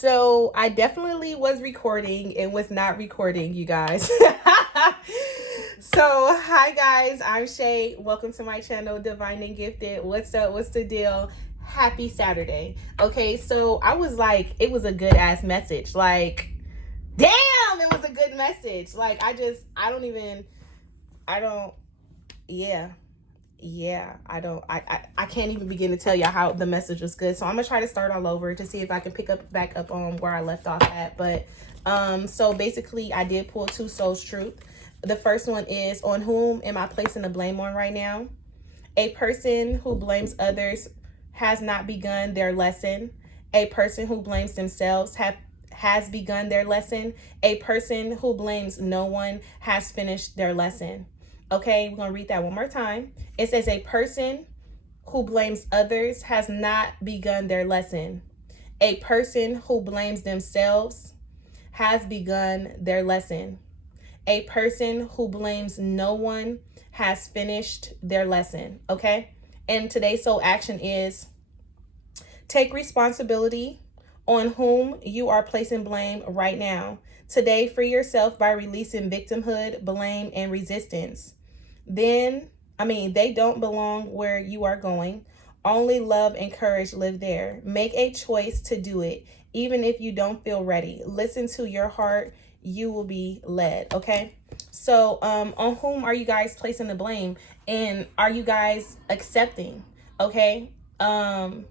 So I definitely was recording and was not recording, you guys. So hi guys, I'm Shay. Welcome to my channel, Divine and Gifted. What's up? What's the deal? Happy Saturday. Okay, so I was like, it was a good ass message. Like, damn, it was a good message. Like, I can't even begin to tell y'all how the message was good. So I'm gonna try to start all over to see if I can pick up back up on where I left off at. But so basically I did pull two souls truth. The first one is, on whom am I placing the blame on right now? A person who blames others has not begun their lesson. A person who blames themselves has begun their lesson. A person who blames no one has finished their lesson. Okay, we're going to read that one more time. It says a person who blames others has not begun their lesson. A person who blames themselves has begun their lesson. A person who blames no one has finished their lesson. Okay, and today's soul action is take responsibility on whom you are placing blame right now. Today, free yourself by releasing victimhood, blame, and resistance. They don't belong where you are going. Only love and courage live there. Make a choice to do it, even if you don't feel ready. Listen to your heart. You will be led. Okay. So, on whom are you guys placing the blame, and are you guys accepting? Okay. I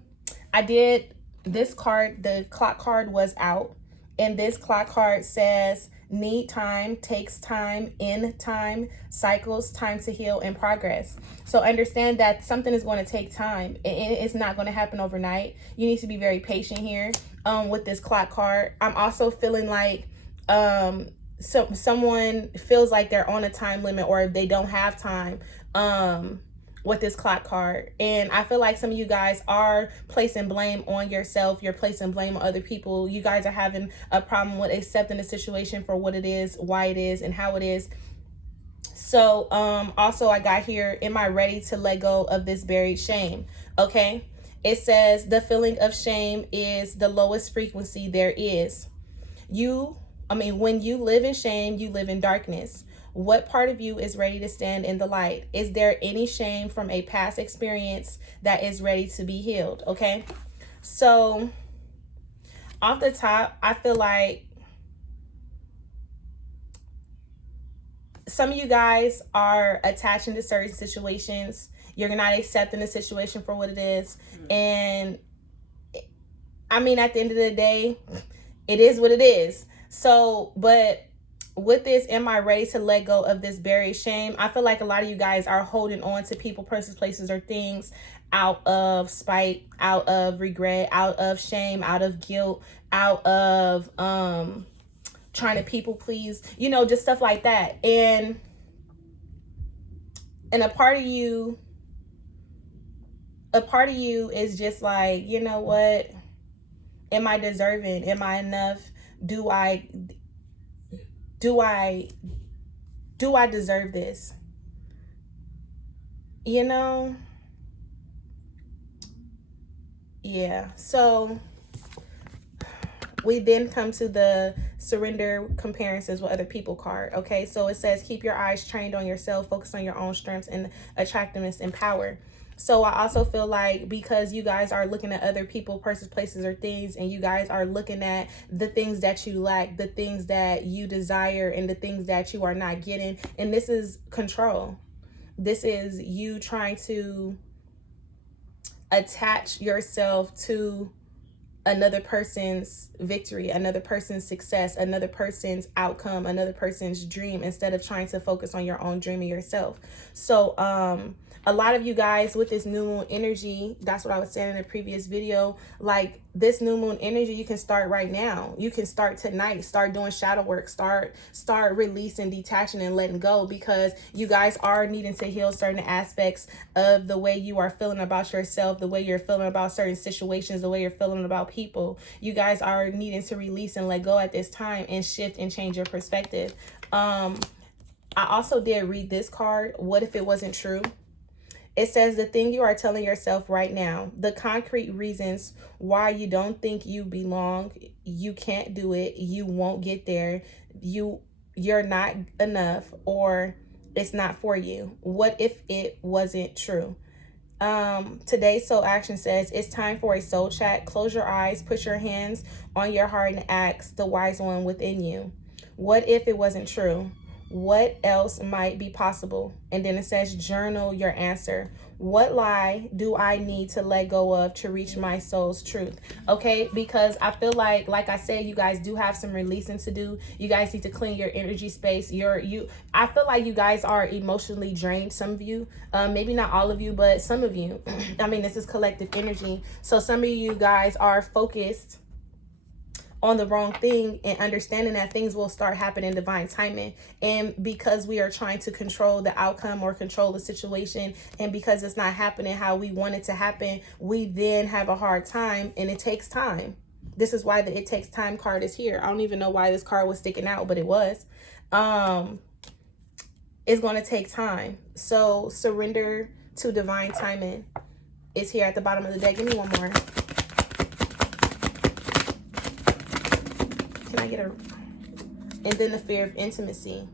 did this card. The clock card was out, and this clock card says, need time, takes time, in time, cycles, time to heal, and progress. So understand that something is going to take time. It's not going to happen overnight. You need to be very patient here with this clock card. I'm also feeling like someone feels like they're on a time limit, or they don't have time with this clock card. And I feel like some of you guys are placing blame on yourself. You're placing blame on other people. You guys are having a problem with accepting the situation for what it is, why it is, and how it is. So also I got here, am I ready to let go of this buried shame? Okay, it says the feeling of shame is the lowest frequency there is. When you live in shame, you live in darkness. What part of you is ready to stand in the light? Is there any shame from a past experience that is ready to be healed? Okay, so off the top, I feel like some of you guys are attaching to certain situations. You're not accepting the situation for what it is. And at the end of the day, it is what it is. So, but with this, am I ready to let go of this buried shame? I feel like a lot of you guys are holding on to people, persons, places, or things out of spite, out of regret, out of shame, out of guilt, out of trying to people please, just stuff like that. And a part of you is just like, you know what? Am I deserving? Am I enough? Do I deserve this? Yeah. So we then come to the surrender comparisons with other people card. Okay, so it says keep your eyes trained on yourself, focus on your own strengths and attractiveness and power. So I also feel like because you guys are looking at other people, persons, places, or things, and you guys are looking at the things that you lack, the things that you desire, and the things that you are not getting, and this is control. This is you trying to attach yourself to another person's victory, another person's success, another person's outcome, another person's dream, instead of trying to focus on your own dream and yourself. So a lot of you guys with this new moon energy, that's what I was saying in the previous video, like this new moon energy, you can start right now. You can start tonight, start doing shadow work, start releasing, detaching, and letting go, because you guys are needing to heal certain aspects of the way you are feeling about yourself, the way you're feeling about certain situations, the way you're feeling about people. You guys are needing to release and let go at this time and shift and change your perspective. I also did read this card, what if it wasn't true? It says the thing you are telling yourself right now, the concrete reasons why you don't think you belong, you can't do it, you won't get there, you're not enough, or it's not for you. What if it wasn't true? Today's soul action says it's time for a soul chat. Close your eyes, put your hands on your heart, and ask the wise one within you, what if it wasn't true? What else might be possible? And then it says journal your answer. What lie do I need to let go of to reach my soul's truth? Okay, because I feel like I said, you guys do have some releasing to do. You guys need to clean your energy space. I feel like you guys are emotionally drained. Some of you, maybe not all of you, but some of you. I mean, this is collective energy. So some of you guys are focused on the wrong thing, and understanding that things will start happening in divine timing. And because we are trying to control the outcome or control the situation, and because it's not happening how we want it to happen, we then have a hard time, and it takes time. This is why the it takes time card is here. I don't even know why this card was sticking out, but it was. It's going to take time. So surrender to divine timing is here at the bottom of the deck. Give me one more. Can I get a... And then the fear of intimacy.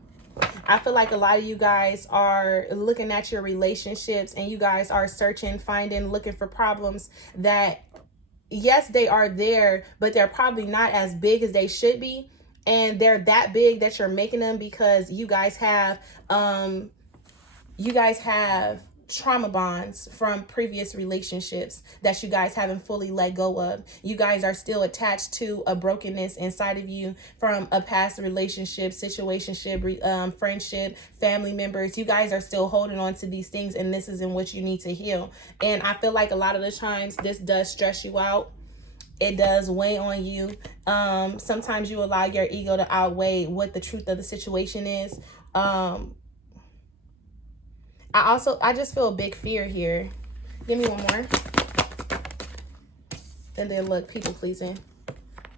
I feel like a lot of you guys are looking at your relationships, and you guys are searching, finding, looking for problems that, yes, they are there, but they're probably not as big as they should be. And they're that big that you're making them because you guys have trauma bonds from previous relationships that you guys haven't fully let go of. You guys are still attached to a brokenness inside of you from a past relationship, situationship, friendship, family members. You guys are still holding on to these things, and this is in what you need to heal. And I feel like a lot of the times this does stress you out. It does weigh on you. Sometimes you allow your ego to outweigh what the truth of the situation is. I just feel a big fear here. Give me one more. And then look, people pleasing.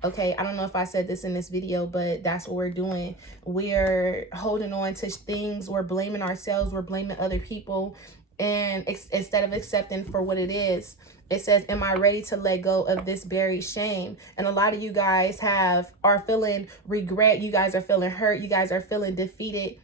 Okay, I don't know if I said this in this video, but that's what we're doing. We're holding on to things. We're blaming ourselves. We're blaming other people. And instead of accepting for what it is, it says, am I ready to let go of this buried shame? And a lot of you guys are feeling regret. You guys are feeling hurt. You guys are feeling defeated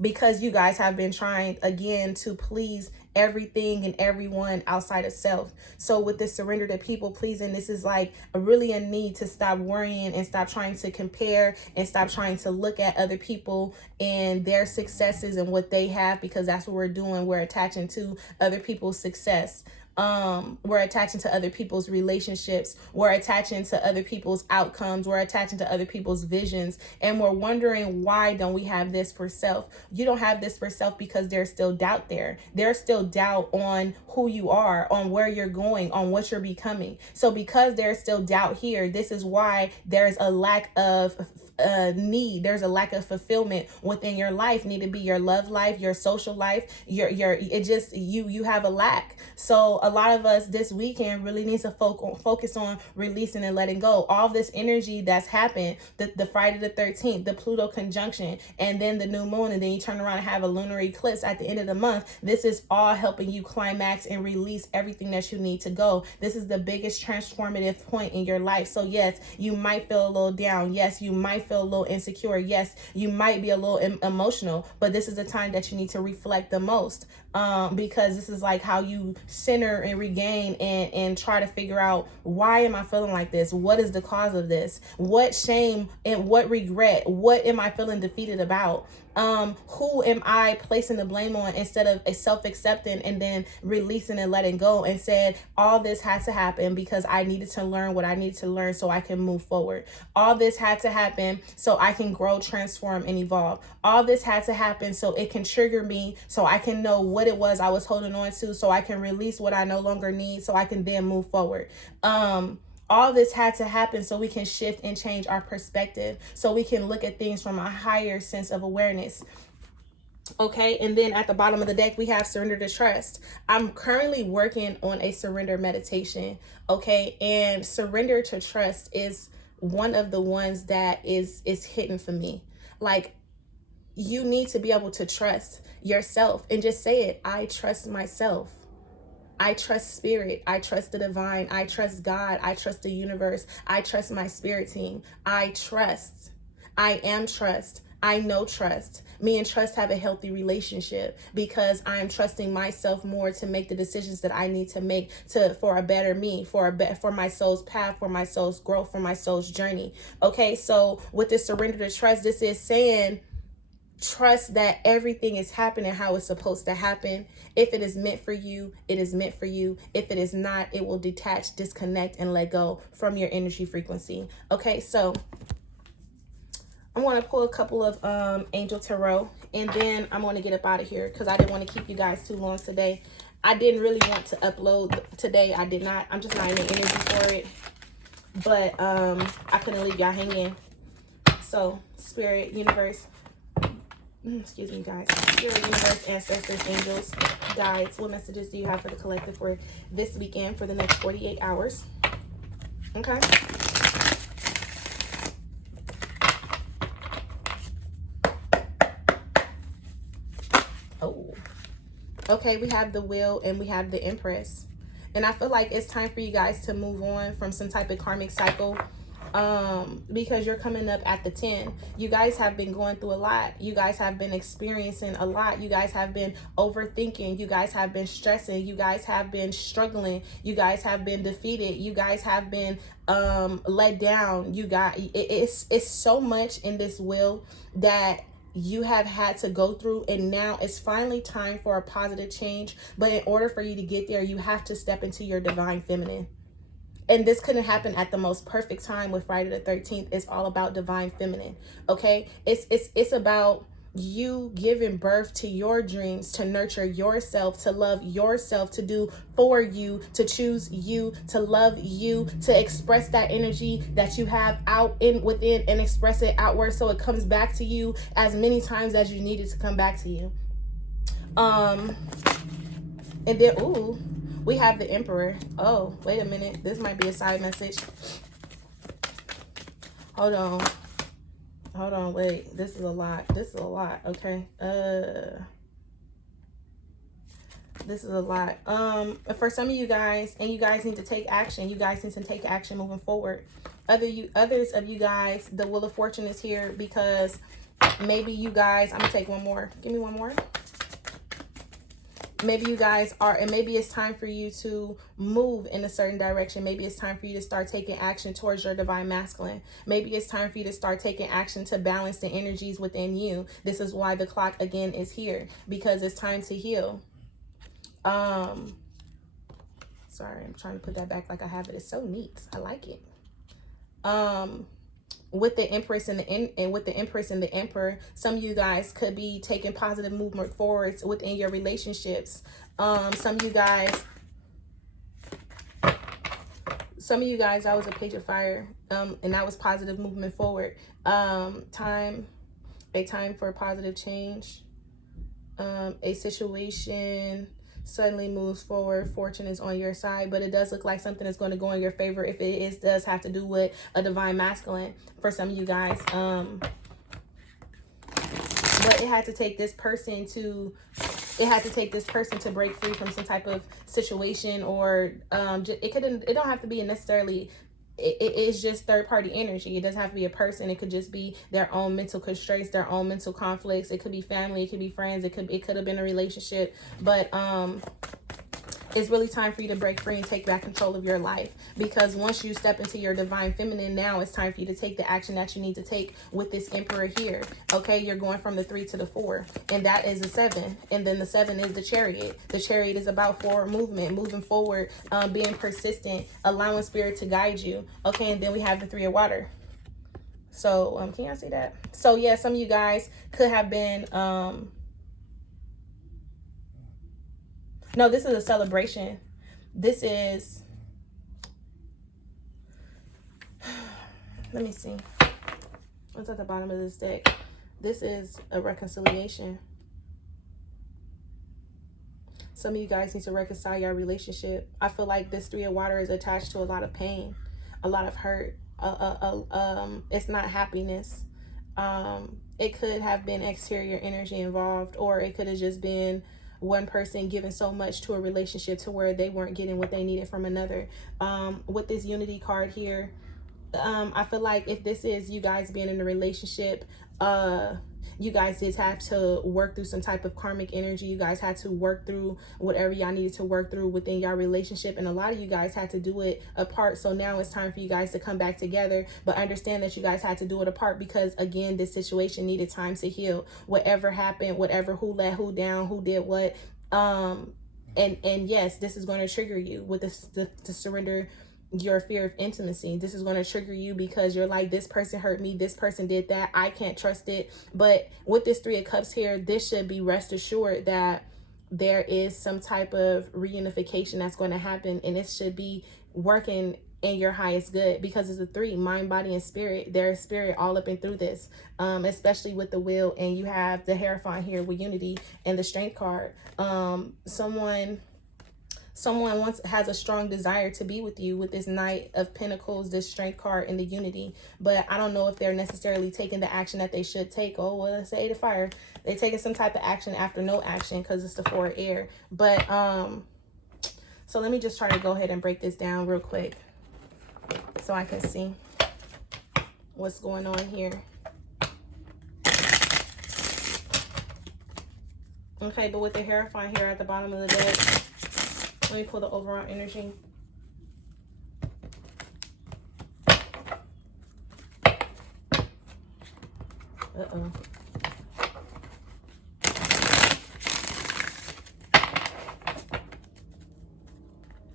because you guys have been trying again to please everything and everyone outside of self. So with this surrender to people pleasing, this is like really a need to stop worrying and stop trying to compare and stop trying to look at other people and their successes and what they have, because that's what we're doing. We're attaching to other people's success. We're attaching to other people's relationships. We're attaching to other people's outcomes. We're attaching to other people's visions. And we're wondering, why don't we have this for self? You don't have this for self because there's still doubt there. There's still doubt on who you are, on where you're going, on what you're becoming. So because there's still doubt here, this is why there's a lack of need. There's a lack of fulfillment within your life. Need to be your love life, your social life, you have a lack. So a lot of us this weekend really needs to focus on releasing and letting go. All this energy that's happened, the Friday the 13th, the Pluto conjunction, and then the new moon, and then you turn around and have a lunar eclipse at the end of the month. This is all helping you climax and release everything that you need to go. This is the biggest transformative point in your life. So yes, you might feel a little down. Yes, you might feel a little insecure. Yes, you might be a little emotional, but this is the time that you need to reflect the most, because this is like how you center and regain and try to figure out, why am I feeling like this? What is the cause of this? What shame and what regret? What am I feeling defeated about? Who am I placing the blame on instead of self-accepting and then releasing and letting go, and said, all this had to happen because I needed to learn what I needed to learn so I can move forward. All this had to happen so I can grow, transform, and evolve. All this had to happen so it can trigger me, so I can know what it was I was holding on to, so I can release what I no longer need, so I can then move forward. All this had to happen so we can shift and change our perspective, so we can look at things from a higher sense of awareness. Okay, and then at the bottom of the deck, we have surrender to trust. I'm currently working on a surrender meditation. Okay, and surrender to trust is one of the ones that is hidden for me. Like, you need to be able to trust yourself and just say it. I trust myself. I trust spirit. I trust the divine. I trust God. I trust the universe. I trust my spirit team. I trust. I am trust. I know trust. Me and trust have a healthy relationship because I am trusting myself more to make the decisions that I need to make for a better me, for my soul's path, for my soul's growth, for my soul's journey. Okay, so with this surrender to trust, this is saying trust that everything is happening how it's supposed to happen. If it is meant for you, it is meant for you. If it is not, it will detach, disconnect, and let go from your energy frequency. Okay, so I want to pull a couple of angel tarot, and then I'm going to get up out of here because I didn't want to keep you guys too long today. I didn't really want to upload today. I did not. I'm just not in the energy for it. But I couldn't leave y'all hanging. So spirit, universe, excuse me guys, spirit, universe, ancestors, angels, guides, what messages do you have for the collective for this weekend, for the next 48 hours? Okay. Oh, okay, we have the Wheel and we have the Empress, and I feel like it's time for you guys to move on from some type of karmic cycle, because you're coming up at the 10. You guys have been going through a lot. You guys have been experiencing a lot. You guys have been overthinking. You guys have been stressing. You guys have been struggling. You guys have been defeated. You guys have been let down. You got it's so much in this wheel that you have had to go through, and now it's finally time for a positive change. But in order for you to get there, you have to step into your divine feminine. And this couldn't happen at the most perfect time with Friday the 13th. It's all about divine feminine. Okay, it's about you giving birth to your dreams, to nurture yourself, to love yourself, to do for you, to choose you, to love you, to express that energy that you have out in within and express it outward so it comes back to you as many times as you need it to come back to you. And then ooh, we have the Emperor. Oh, wait a minute. This might be a side message. Hold on. Hold on, wait. This is a lot. This is a lot, okay? This is a lot. For some of you guys, and you guys need to take action. You guys need to take action moving forward. Others of you guys, the Wheel of Fortune is here because maybe you guys, I'm gonna take one more. Give me one more. Maybe you guys are, and maybe it's time for you to move in a certain direction. Maybe it's time for you to start taking action towards your divine masculine. Maybe it's time for you to start taking action to balance the energies within you. This is why the clock again is here, because it's time to heal. Sorry, I'm trying to put that back like I have it. It's so neat. I like it. With the Empress and the Emperor, some of you guys could be taking positive movement forwards within your relationships. Some of you guys, I was a Page of Fire, and that was positive movement forward. A time for positive change. A situation suddenly moves forward. Fortune is on your side, but it does look like something is going to go in your favor if it does have to do with a divine masculine for some of you guys. But it had to take this person to break free from some type of situation, or it don't have to be necessarily. It's just third-party energy. It doesn't have to be a person. It could just be their own mental constraints, their own mental conflicts. It could be family. It could be friends. It could have been a relationship. But it's really time for you to break free and take back control of your life, because once you step into your divine feminine, now it's time for you to take the action that you need to take with this Emperor here. Okay, you're going from the 3 to the 4, and that is the 7, and then the 7 is the Chariot. The Chariot is about forward movement, moving forward, being persistent, allowing spirit to guide you. Okay, and then we have the 3 of Water. So can y'all see that? So yeah, some of you guys could have been no, this is a celebration. This is, let me see. What's at the bottom of this deck? This is a reconciliation. Some of you guys need to reconcile your relationship. I feel like this 3 of Water is attached to a lot of pain, a lot of hurt. It's not happiness. It could have been exterior energy involved, or it could have just been one person giving so much to a relationship to where they weren't getting what they needed from another. With this unity card here, I feel like if this is you guys being in a relationship, you guys did have to work through some type of karmic energy. You guys had to work through whatever y'all needed to work through within your relationship, and a lot of you guys had to do it apart. So now it's time for you guys to come back together, but understand that you guys had to do it apart because, again, this situation needed time to heal. Whatever happened, whatever, who let who down, who did what, and yes, this is going to trigger you with this, to surrender your fear of intimacy. This is going to trigger you because you're like, this person hurt me, this person did that, I can't trust it. But with this Three of Cups here, this should be rest assured that there is some type of reunification that's going to happen, and it should be working in your highest good, because it's a three, mind, body, and spirit. There's spirit all up and through this, especially with the Wheel, and you have the Hierophant here with unity and the Strength card. Someone has a strong desire to be with you with this Knight of Pentacles, this Strength card, and the unity. But I don't know if they're necessarily taking the action that they should take. Oh, well, it's the Eight of Fire. They're taking some type of action after no action because it's the Four of Air. But, so let me just try to go ahead and break this down real quick so I can see what's going on here. Okay, but with the Hierophant here at the bottom of the deck, let me pull the overall energy. Uh-oh.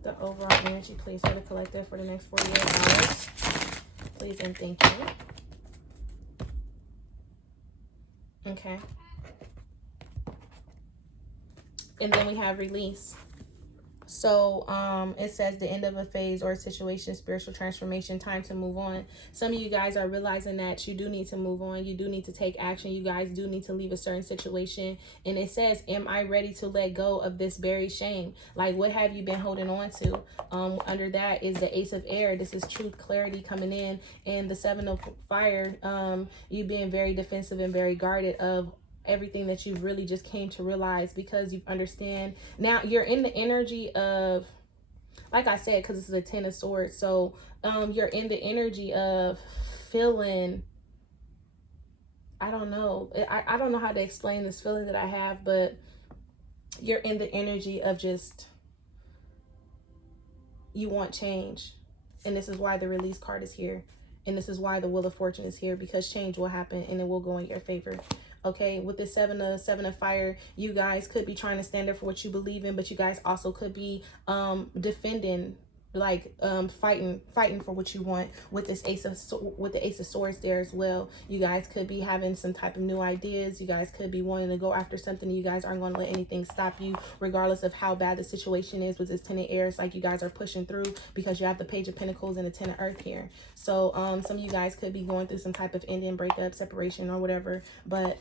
The overall energy, please, for the collective for the next 48 hours. Please and thank you. Okay. And then we have release. So it says the end of a phase or a situation, spiritual transformation, time to move on. Some of you guys are realizing that you do need to move on. You do need to take action. You guys do need to leave a certain situation. And it says, am I ready to let go of this buried shame? Like, what have you been holding on to? Under that is the Ace of Air. This is truth, clarity coming in. And the Seven of Fire, you being very defensive and very guarded of everything that you really just came to realize, because you understand now you're in the energy of, like I said, because this is a Ten of Swords, so you're in the energy of feeling, I don't know, I don't know how to explain this feeling that I have, but you're in the energy of just, you want change. And this is why the release card is here, and this is why the Wheel of Fortune is here, because change will happen and it will go in your favor. Okay, with the Seven of Fire, you guys could be trying to stand up for what you believe in, but you guys also could be defending, like fighting for what you want. With this Ace of Swords there as well, you guys could be having some type of new ideas. You guys could be wanting to go after something. You guys aren't going to let anything stop you, regardless of how bad the situation is. With this Ten of Air, it's like you guys are pushing through because you have the Page of Pentacles and the Ten of Earth here. So some of you guys could be going through some type of ending, breakup, separation, or whatever, but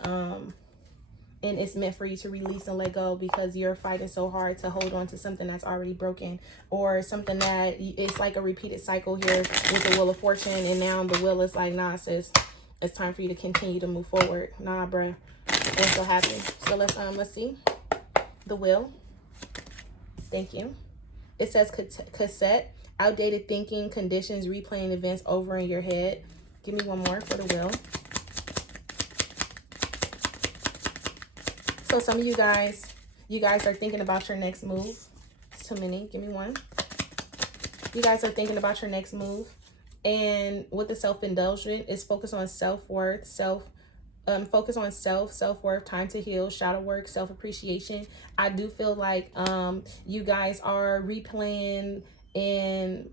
and it's meant for you to release and let go, because you're fighting so hard to hold on to something that's already broken, or something that it's like a repeated cycle here with the Wheel of Fortune. And now the wheel is like, nah, sis, it's time for you to continue to move forward. Nah, bruh, I'm so happy. So let's see the wheel. Thank you. It says cassette, outdated thinking, conditions, replaying events over in your head. Give me one more for the wheel. So some of you guys are thinking about your next move. It's too many. Give me one. You guys are thinking about your next move. And with the self-indulgent, it's focus on self-worth, focus on self-worth, time to heal, shadow work, self-appreciation. I do feel like you guys are replaying and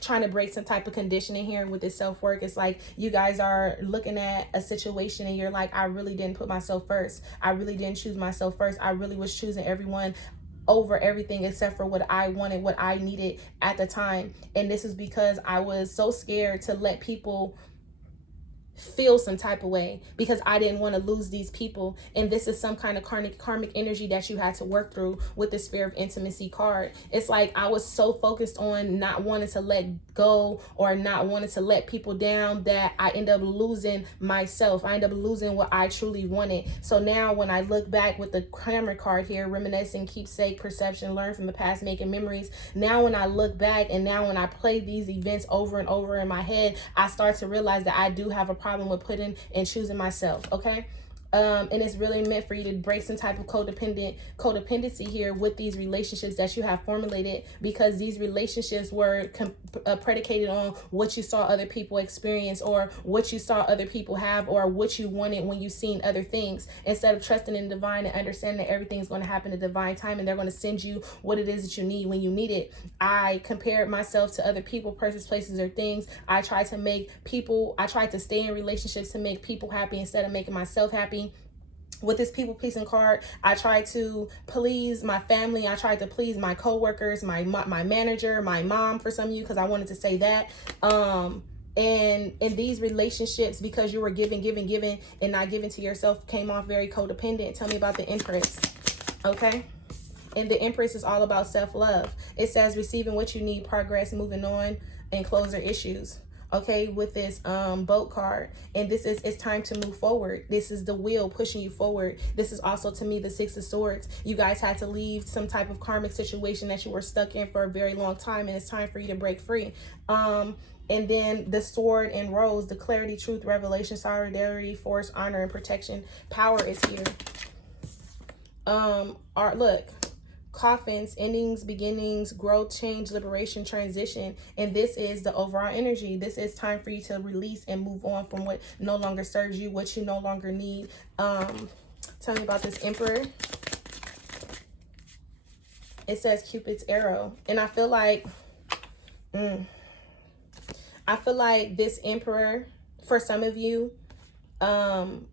trying to break some type of conditioning here with this self-work. It's like you guys are looking at a situation and you're like, I really didn't put myself first. I really didn't choose myself first. I really was choosing everyone over everything except for what I wanted, what I needed at the time. And this is because I was so scared to let people feel some type of way because I didn't want to lose these people. And this is some kind of karmic energy that you had to work through with the Sphere of Intimacy card. It's like I was so focused on not wanting to let go or not wanting to let people down that I end up losing myself. I end up losing what I truly wanted. So now when I look back with the Hammer card here, reminiscing, keepsake, perception, learn from the past, making memories. Now when I look back and now when I play these events over and over in my head, I start to realize that I do have a problem with putting and choosing myself. Okay. And it's really meant for you to break some type of codependency here with these relationships that you have formulated, because these relationships were predicated on what you saw other people experience or what you saw other people have or what you wanted when you seen other things, instead of trusting in divine and understanding that everything's going to happen at divine time and they're going to send you what it is that you need when you need it. I compared myself to other people, persons, places, or things. I tried to stay in relationships to make people happy instead of making myself happy. With this people pleasing card, I tried to please my family. I tried to please my coworkers, my manager, my mom, for some of you, because I wanted to say that. And in these relationships, because you were giving and not giving to yourself, came off very codependent. Tell me about the Empress. Okay. And the Empress is all about self-love. It says receiving what you need, progress, moving on, and closure issues. Okay, with this boat card. And this is, it's time to move forward. This is the wheel pushing you forward. This is also, to me, the Six of Swords. You guys had to leave some type of karmic situation that you were stuck in for a very long time, and it's time for you to break free. And then the Sword and Rose, the clarity, truth, revelation, solidarity, force, honor, and protection. Power is here. Look. Coffins, endings, beginnings, growth, change, liberation, transition. And this is the overall energy. This is time for you to release and move on from what no longer serves you, what you no longer need. Tell me about this Emperor. It says Cupid's arrow. And I feel like this Emperor, for some of you,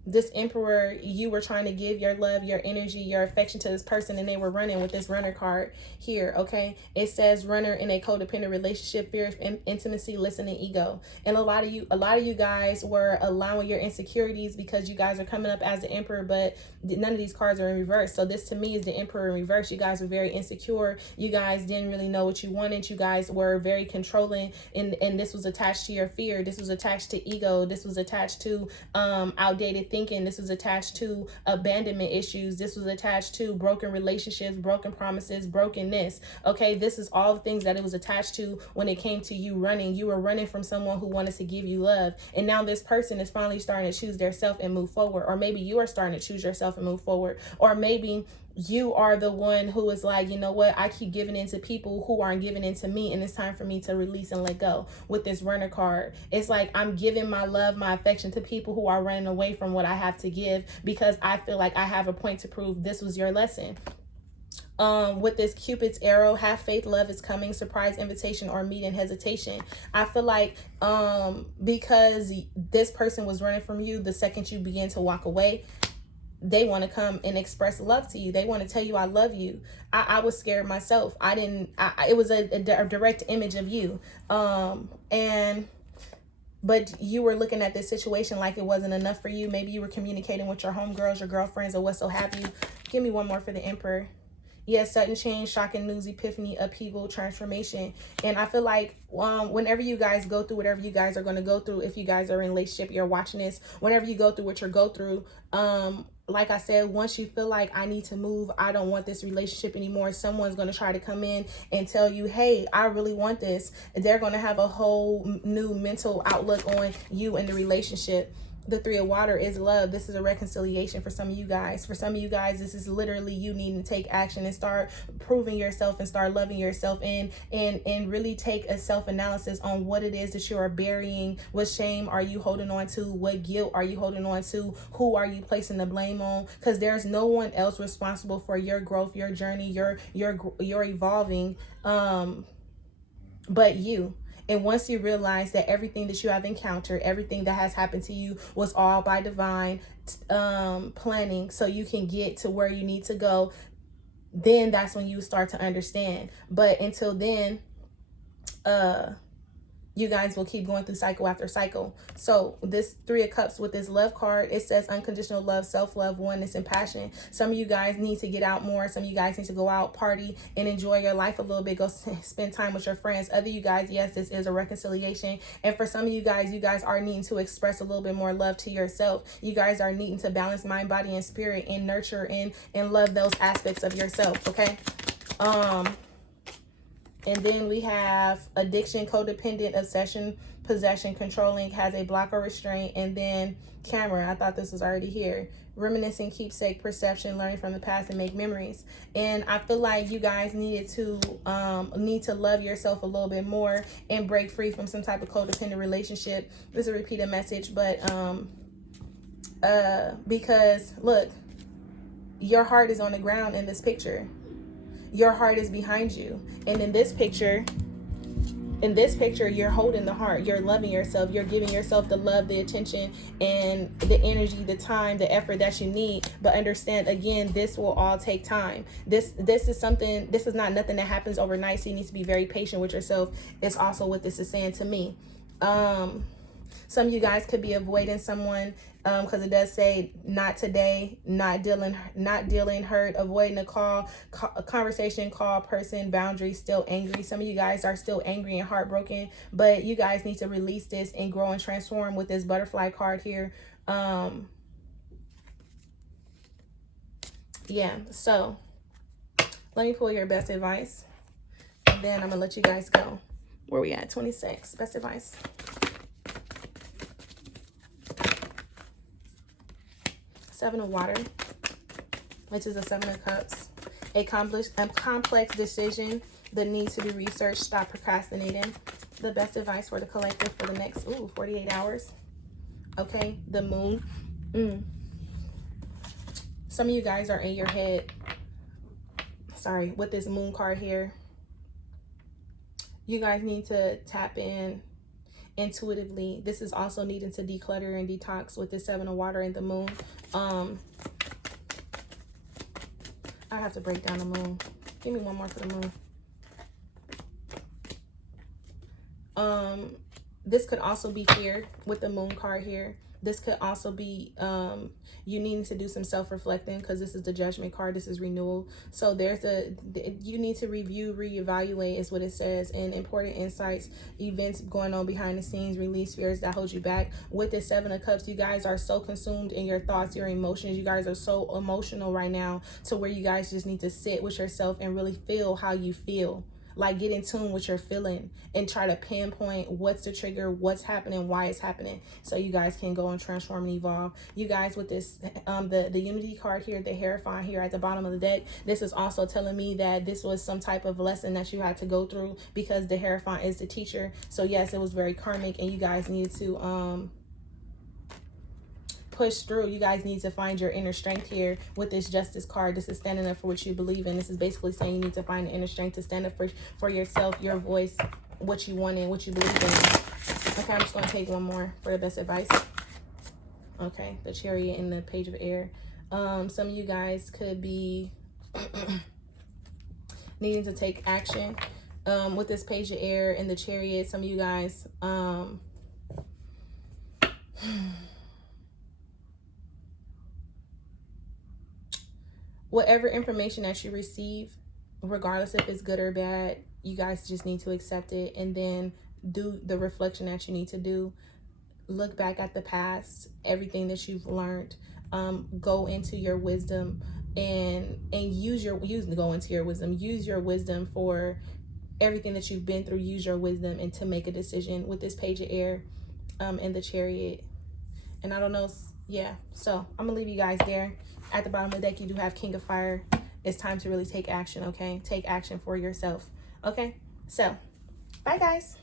this Emperor, you were trying to give your love, your energy, your affection to this person, and they were running with this Runner card here. Okay, it says runner in a codependent relationship, fear of intimacy, listening, ego. And a lot of you guys were allowing your insecurities because you guys are coming up as the Emperor, but none of these cards are in reverse. So this to me is the Emperor in reverse. You guys were very insecure. You guys didn't really know what you wanted. You guys were very controlling, and this was attached to your fear. This was attached to ego. This was attached to outdated thinking. This was attached to abandonment issues. This was attached to broken relationships, broken promises, brokenness. Okay, this is all the things that it was attached to when it came to you running. You were running from someone who wanted to give you love, and now this person is finally starting to choose their self and move forward. Or maybe you are starting to choose yourself and move forward. Or maybe you are the one who is like, you know what, I keep giving in to people who aren't giving in to me, and it's time for me to release and let go. With this Runner card, it's like I'm giving my love, my affection to people who are running away from what I have to give because I feel like I have a point to prove. This was your lesson. With this Cupid's arrow, have faith, love is coming, surprise, invitation, or meet in hesitation. I feel like because this person was running from you, the second you begin to walk away, they want to come and express love to you. They want to tell you, I love you. I was scared myself. It was a direct image of you. But you were looking at this situation like it wasn't enough for you. Maybe you were communicating with your homegirls, your girlfriends, or what so have you. Give me one more for the Emperor. Yes, sudden change, shocking news, epiphany, upheaval, transformation. And I feel like whenever you guys go through whatever you guys are going to go through, if you guys are in a relationship, you're watching this, whenever you go through what you go through, like I said, once you feel like I need to move, I don't want this relationship anymore, someone's going to try to come in and tell you, hey, I really want this. They're going to have a whole new mental outlook on you and the relationship. The Three of Water is love. This is a reconciliation for some of you guys. For some of you guys, this is literally you needing to take action and start proving yourself and start loving yourself and really take a self-analysis on what it is that you are burying. What shame are you holding on to? What guilt are you holding on to? Who are you placing the blame on? Because there's no one else responsible for your growth, your journey, your evolving, but you. And once you realize that everything that you have encountered, everything that has happened to you was all by divine planning so you can get to where you need to go, then that's when you start to understand. But until then, you guys will keep going through cycle after cycle. So this 3 of Cups with this love card, it says unconditional love, self-love, oneness, and passion. Some of you guys need to get out more. Some of you guys need to go out, party, and enjoy your life a little bit. Go spend time with your friends. Other you guys, yes, this is a reconciliation. And for some of you guys are needing to express a little bit more love to yourself. You guys are needing to balance mind, body, and spirit, and nurture and love those aspects of yourself, okay? And then we have addiction, codependent, obsession, possession, controlling, has a block or restraint, and then camera. I thought this was already here. Reminiscing, keepsake, perception, learning from the past, and make memories. And I feel like you guys need to love yourself a little bit more and break free from some type of codependent relationship. This is a repeated message, but because look, your heart is on the ground in this picture. Your heart is behind you. And in this picture, you're holding the heart. You're loving yourself. You're giving yourself the love, the attention, and the energy, the time, the effort that you need. But understand, again, this will all take time. This is not nothing that happens overnight. So you need to be very patient with yourself. It's also what this is saying to me. Some of you guys could be avoiding someone because it does say not today, not dealing, hurt, avoiding a conversation, call, person, boundary, still angry. Some of you guys are still angry and heartbroken, but you guys need to release this and grow and transform with this butterfly card here. Yeah, so let me pull your best advice, and then I'm gonna let you guys go. Where we at? 26, best advice. Seven of Water, which is the 7 of Cups. A complex decision that needs to be researched. Stop procrastinating. The best advice for the collective for the next 48 hours. Okay, the Moon. Some of you guys are in your head. Sorry, with this Moon card here. You guys need to tap in intuitively. This is also needing to declutter and detox with the 7 of Water and the Moon. I have to break down the Moon. Give me one more for the Moon. This could also be fear with the Moon card here. This could also be you needing to do some self-reflecting, because this is the Judgment card. This is renewal. So you need to review, reevaluate is what it says, and important insights, events going on behind the scenes, release fears that hold you back. With the 7 of Cups, you guys are so consumed in your thoughts, your emotions. You guys are so emotional right now to where you guys just need to sit with yourself and really feel how you feel. Like, get in tune with your feeling and try to pinpoint what's the trigger, what's happening, why it's happening, so you guys can go and transform and evolve. You guys, with this the Unity card here, the Hierophant here at the bottom of the deck, this is also telling me that this was some type of lesson that you had to go through, because the Hierophant is the teacher. So yes, it was very karmic, and you guys needed to push through. You guys need to find your inner strength here with this Justice card. This is standing up for what you believe in. This is basically saying you need to find the inner strength to stand up for yourself, your voice, what you want and what you believe in. Okay, I'm just going to take one more for the best advice. Okay, the Chariot and the Page of Air. Some of you guys could be needing to take action with this Page of Air and the Chariot. Some of you guys whatever information that you receive, regardless if it's good or bad, you guys just need to accept it and then do the reflection that you need to do. Look back at the past, everything that you've learned. Go into your wisdom and use your wisdom for everything that you've been through. Use your wisdom and to make a decision with this Page of Air and the Chariot. And I don't know, yeah, so I'm gonna leave you guys there. At the bottom of the deck, you do have King of Fire. It's time to really take action, okay? Take action for yourself, okay? So, bye, guys.